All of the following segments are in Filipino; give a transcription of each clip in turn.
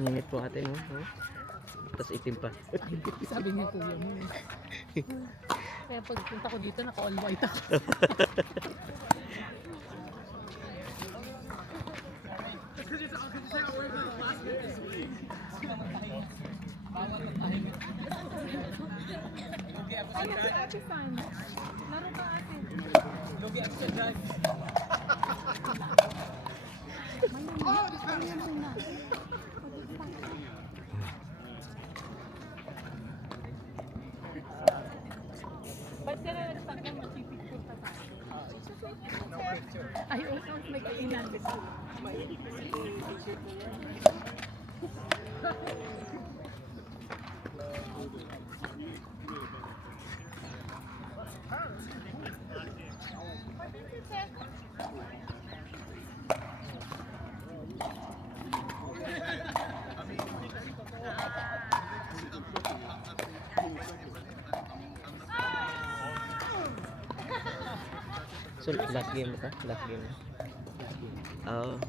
Init po ate, no? Tapos itim pa. Sabi niya kuya mo. Kaya pagpunta ko dito, naka-all white ako. Ano si Ate San? Laro ka ate. Lugi ang siya dyan. Ba't ka na nagsak na mag-picture pa sa ay, okay, may kainan. So, last game ka? Last game. Oo.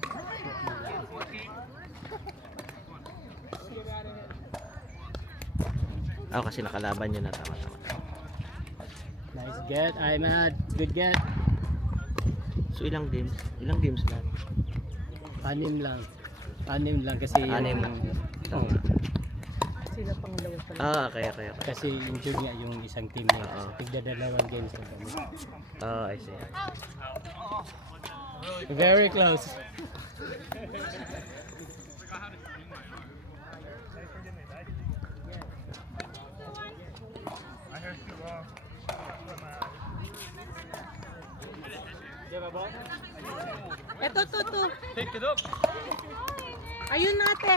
Oh, kasi nakalaban yun na tama. Nice get, Ahmad. Good get. So, ilang games? Ilang games lahat? 6 lang. 6 lang kasi Anim. Oh, Sila pangalawa pala. Okay. kasi injured nga yung isang team niya. Oo. Tigda-2 games lang kami. Oh, I see. Very close. Eto, to. Ayun nate.